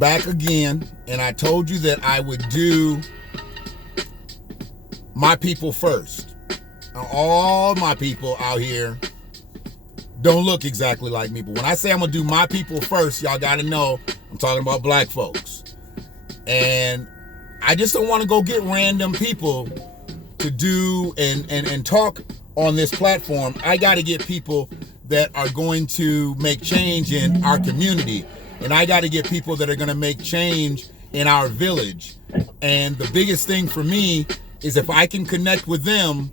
back again, and I told you that I would do my people first. All my people out here don't look exactly like me, but when I say I'm gonna do my people first, y'all gotta know I'm talking about black folks. And I just don't want to go get random people to do and talk on this platform. I got to get people that are going to make change in our community. And I got to get people that are going to make change in our village. And the biggest thing for me is if I can connect with them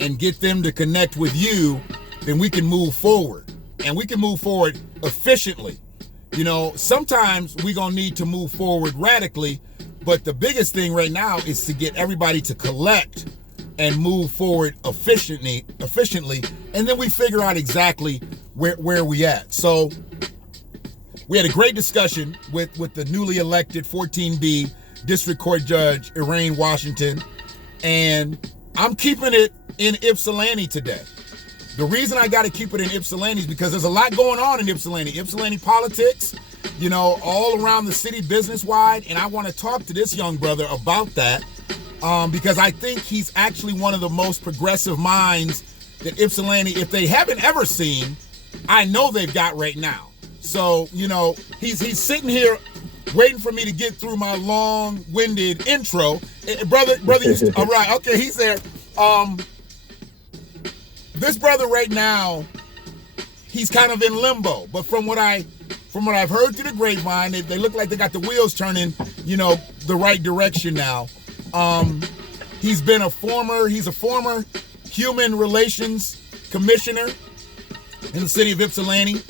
and get them to connect with you, then we can move forward. And we can move forward efficiently. You know, sometimes we're going to need to move forward radically, but the biggest thing right now is to get everybody to collect and move forward efficiently, and then we figure out exactly where we at. So we had a great discussion with the newly elected 14B District Court Judge, Elaine Washington, and I'm keeping it in Ypsilanti today. The reason I got to keep it in Ypsilanti is because there's a lot going on in Ypsilanti. Ypsilanti politics, you know, all around the city business-wide, and I want to talk to this young brother about that because I think he's actually one of the most progressive minds that Ypsilanti, if they haven't ever seen, I know they've got right now. So, you know, he's sitting here waiting for me to get through my long-winded intro. Brother, all right, okay, he's there. This brother right now, he's kind of in limbo. But from what I've heard through the grapevine, they look like they got the wheels turning, you know, the right direction now. He's a former human relations commissioner in the city of Ypsilanti.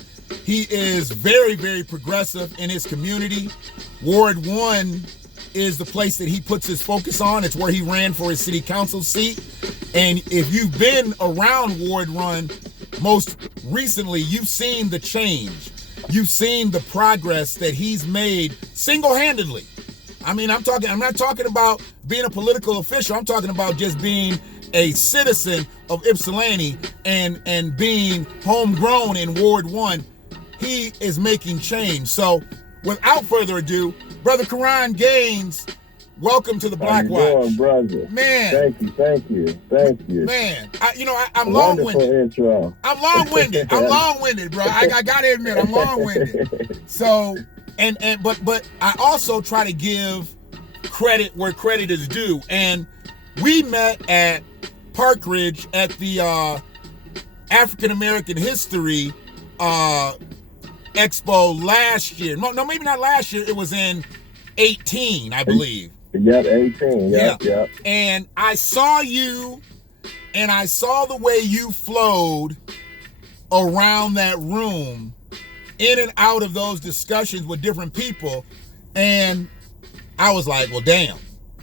He is very, very progressive in his community. Ward 1 is the place that he puts his focus on. It's where he ran for his city council seat. And if you've been around Ward 1 most recently, you've seen the change. You've seen the progress that he's made single-handedly. I mean, I'm not talking about being a political official. I'm talking about just being a citizen of Ypsilanti and being homegrown in Ward 1. He is making change. So without further ado, Brother Karan Gaines, welcome to the BlackWatch. How you doing, brother? Man. Thank you. Man, I'm long-winded. Intro. I'm long-winded, bro. I gotta admit, I'm long-winded. So, but I also try to give credit where credit is due. And we met at Park Ridge at the African American History Expo last year. No, maybe not last year. It was in 18, I believe. Yep, 18. Yep. And I saw you, and I saw the way you flowed around that room, in and out of those discussions with different people. And I was like, well, damn.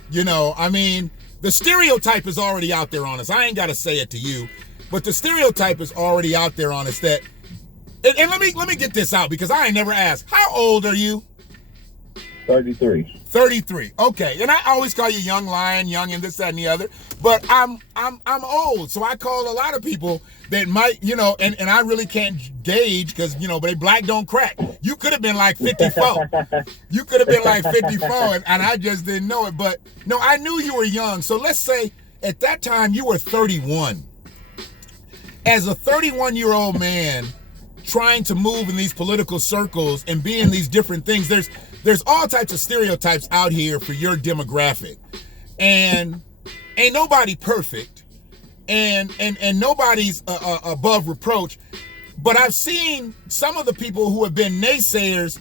You know, I mean, the stereotype is already out there on us. I ain't got to say it to you, but the stereotype is already out there on us that, and let me get this out because I ain't never asked, how old are you? 33. 33. Okay. And I always call you young lion, young and this, that, and the other. But I'm old. So I call a lot of people that might, you know, and I really can't gauge because, you know, but they black don't crack. You could have been like 54. You could have been like 54 and I just didn't know it. But no, I knew you were young. So let's say at that time you were 31. As a 31-year-old man trying to move in these political circles and be in these different things, there's all types of stereotypes out here for your demographic. And ain't nobody perfect. And nobody's above reproach. But I've seen some of the people who have been naysayers,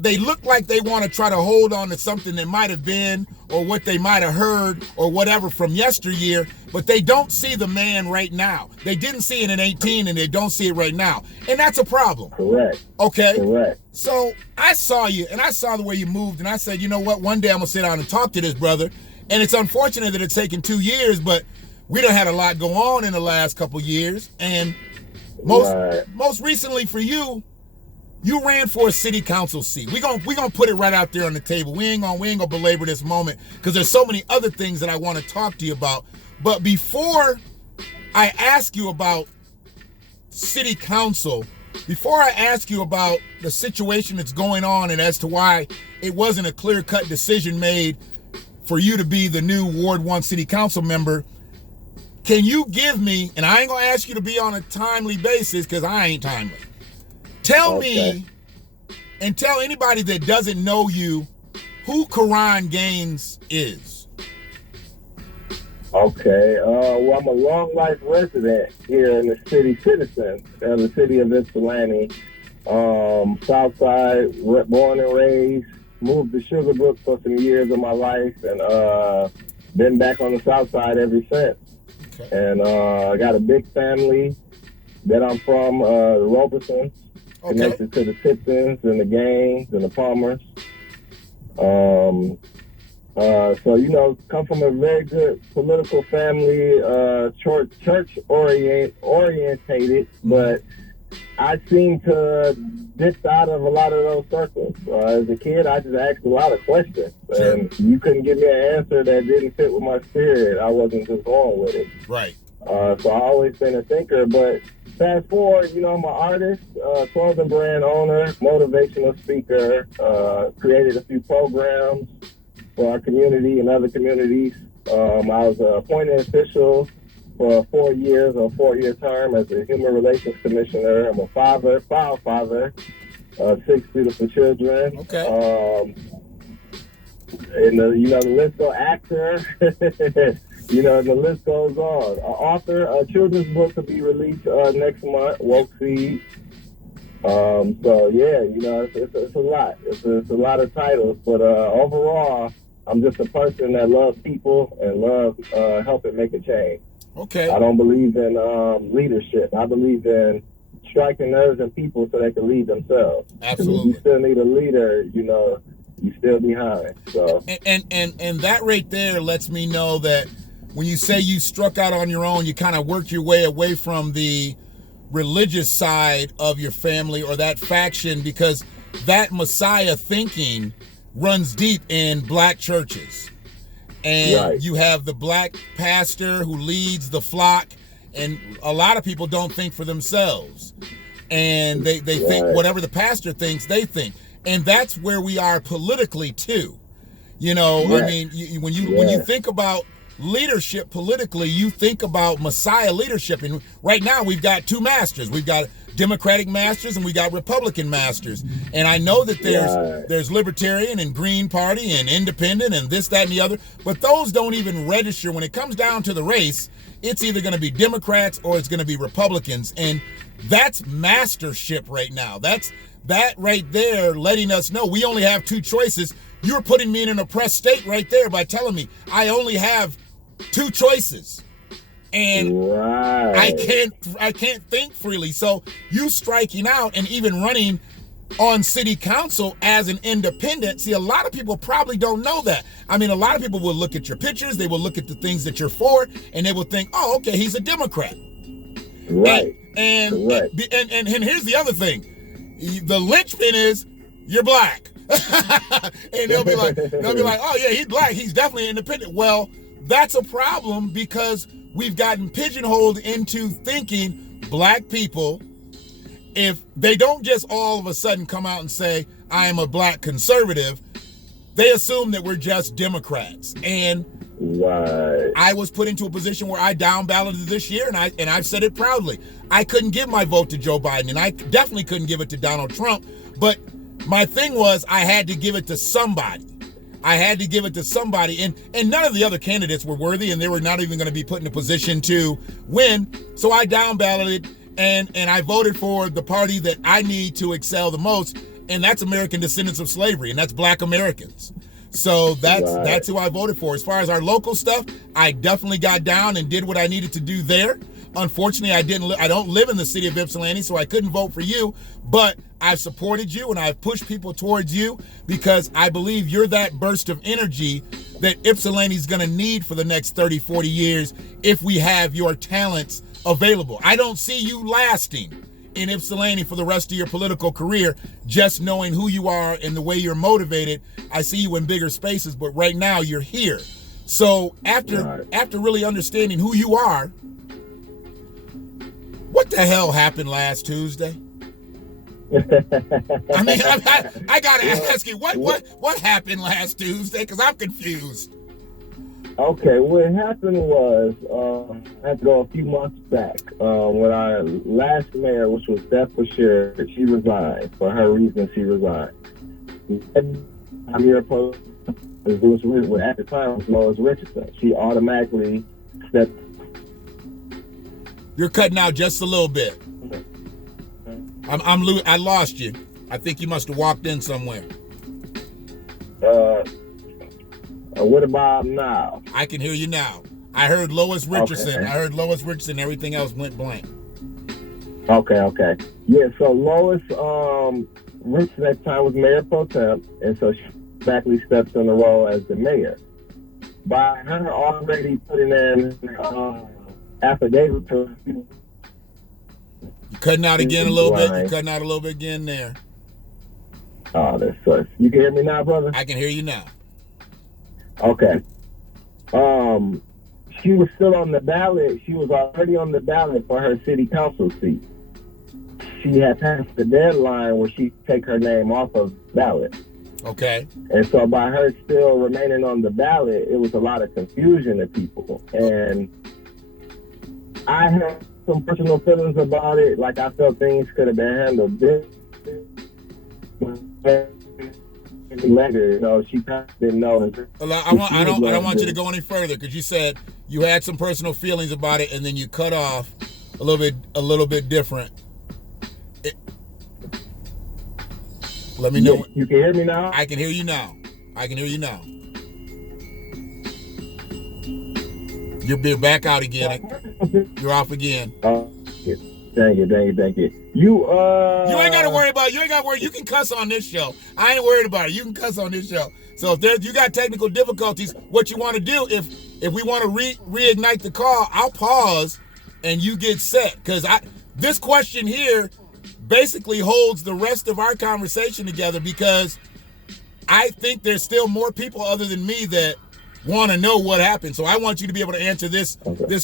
they look like they want to try to hold on to something that might have been or what they might have heard or whatever from yesteryear, but they don't see the man right now. They didn't see it in 18 and they don't see it right now. And that's a problem. Correct. Okay? Correct. So I saw you and I saw the way you moved and I said, you know what, one day I'm going to sit down and talk to this brother. And it's unfortunate that it's taken 2 years, but we done had a lot go on in the last couple years. And most recently for you, you ran for a city council seat. We're gonna put it right out there on the table. We ain't gonna belabor this moment because there's so many other things that I want to talk to you about. But before I ask you about city council, Before I ask you about the situation that's going on and as to why it wasn't a clear-cut decision made for you to be the new Ward 1 City Council member, can you give me, and I ain't gonna ask you to be on a timely basis because I ain't timely. Tell me, and tell anybody that doesn't know you, who Karan Gaines is. Okay. Well, I'm a long life resident here in the city, citizen of the city of Ypsilanti. South Side, born and raised. Moved to Sugarbrook for some years of my life, and been back on the South Side ever since. Okay. And I got a big family that I'm from, the Robersons, connected to the Tiptons and the Gaines and the Palmers. So, you know, come from a very good political family, church orientated, but I seem to dip out of a lot of those circles. As a kid, I just asked a lot of questions, and you couldn't give me an answer that didn't fit with my spirit. I wasn't just going with it. Right. So I've always been a thinker, but fast forward, you know, I'm an artist, clothing brand owner, motivational speaker, created a few programs for our community and other communities. I was appointed official for 4 years, a 4-year term as a human relations commissioner. I'm a father, proud father of 6 beautiful children. Okay. And you know, the list goes, actor. You know, the list goes on. Author, a children's book to be released next month, Woke Seed. So yeah, you know, it's a lot. It's a lot of titles, but overall, I'm just a person that loves people and loves helping make a change. Okay. I don't believe in leadership. I believe in striking nerves in people so they can lead themselves. Absolutely. If you still need a leader, you know, you still behind. So and that right there lets me know that when you say you struck out on your own, you kind of worked your way away from the religious side of your family or that faction, because that Messiah thinking runs deep in black churches. And you have the black pastor who leads the flock, and a lot of people don't think for themselves. And they think whatever the pastor thinks, they think. And that's where we are politically too. You know, I mean, when you think about leadership politically, you think about Messiah leadership. And right now we've got 2 masters. We've got Democratic masters and we got Republican masters. And I know that there's Libertarian and Green Party and Independent and this, that, and the other, but those don't even register. When it comes down to the race, it's either going to be Democrats or it's going to be Republicans. And that's mastership right now. That's that right there letting us know we only have 2 choices. You're putting me in an oppressed state right there by telling me I only have 2 choices. And I can't think freely. So you striking out and even running on city council as an independent. See, a lot of people probably don't know that. I mean, a lot of people will look at your pictures, they will look at the things that you're for, and they will think, oh, okay, he's a Democrat. Right. And here's the other thing. The linchpin is you're black. And they'll be like, oh yeah, he's black, he's definitely independent. Well, that's a problem because we've gotten pigeonholed into thinking black people, if they don't just all of a sudden come out and say, I am a black conservative, they assume that we're just Democrats. And I was put into a position where I down balloted this year, and I've said it proudly. I couldn't give my vote to Joe Biden, and I definitely couldn't give it to Donald Trump, but my thing was I had to give it to somebody. And none of the other candidates were worthy, and they were not even going to be put in a position to win. So I down balloted, and I voted for the party that I need to excel the most, and that's American Descendants of Slavery, and that's Black Americans. So that's who I voted for. As far as our local stuff, I definitely got down and did what I needed to do there. Unfortunately, I don't live in the city of Ypsilanti, so I couldn't vote for you, but I've supported you and I've pushed people towards you because I believe you're that burst of energy that Ypsilanti is going to need for the next 30, 40 years if we have your talents available. I don't see you lasting in Ypsilanti for the rest of your political career, just knowing who you are and the way you're motivated. I see you in bigger spaces, but right now you're here. So after really understanding who you are, what the hell happened last Tuesday? I mean, I gotta ask you, what happened last Tuesday? Because I'm confused. Okay, what happened was, I had to go a few months back, when our last mayor, which was Beth Bashir, she resigned. For her reason, she resigned. I'm here opposed to what at the time was Lois Richardson. She automatically stepped. You're cutting out just a little bit. I lost you. I think you must have walked in somewhere. What about now? I can hear you now. I heard Lois Richardson. Okay. I heard Lois Richardson. Everything else went blank. Okay. Yeah, so Lois Richardson at the time was mayor pro temp, and so she automatically steps in the role as the mayor. By her already putting in affidavit to... You're cutting out again a little bit. You're cutting out a little bit again there. Oh, that sucks. You can hear me now, brother? I can hear you now. Okay. She was still on the ballot. She was already on the ballot for her city council seat. She had passed the deadline where she take her name off of the ballot. Okay. And so by her still remaining on the ballot, it was a lot of confusion to people. And I had some personal feelings about it. Like, I felt things could have been handled differently. Later, you know, she kind of didn't know. I don't want you to go any further, because you said you had some personal feelings about it, and then you cut off a little bit different. Let me know. You can hear me now? I can hear you now. You're back out again. You're off again. Thank you. You ain't gotta worry about it. You ain't gotta worry. You can cuss on this show. I ain't worried about it. You can cuss on this show. So if you got technical difficulties, what you want to do, if we want to reignite the call, I'll pause and you get set. Because this question here basically holds the rest of our conversation together, because I think there's still more people other than me that want to know what happened. So I want you to be able to answer this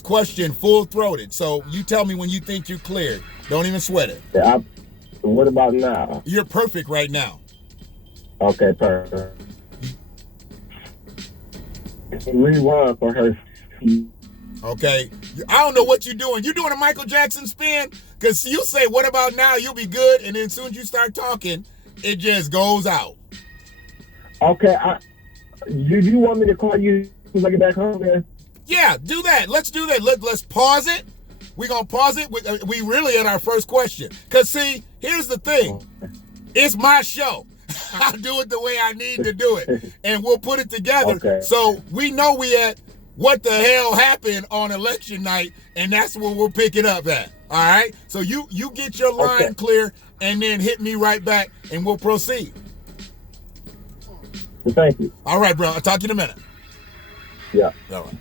question full-throated. So you tell me when you think you're cleared. Don't even sweat it. Yeah, what about now? You're perfect right now. Okay, perfect. Rewind for her. Okay. I don't know what you're doing. You doing a Michael Jackson spin? Because you say, what about now? You'll be good. And then as soon as you start talking, it just goes out. Okay. Do you want me to call you as I get back home, man? Yeah, do that. Let's do that. Let's pause it. We're going to pause it. We really at our first question. Because, see, here's the thing. It's my show. I'll do it the way I need to do it. And we'll put it together. Okay. So we know we at what the hell happened on election night, and that's where we'll pick it up at. All right? So you get your line clear, and then hit me right back, and we'll proceed. Well, thank you. All right, bro. I'll talk to you in a minute. Yeah. All right.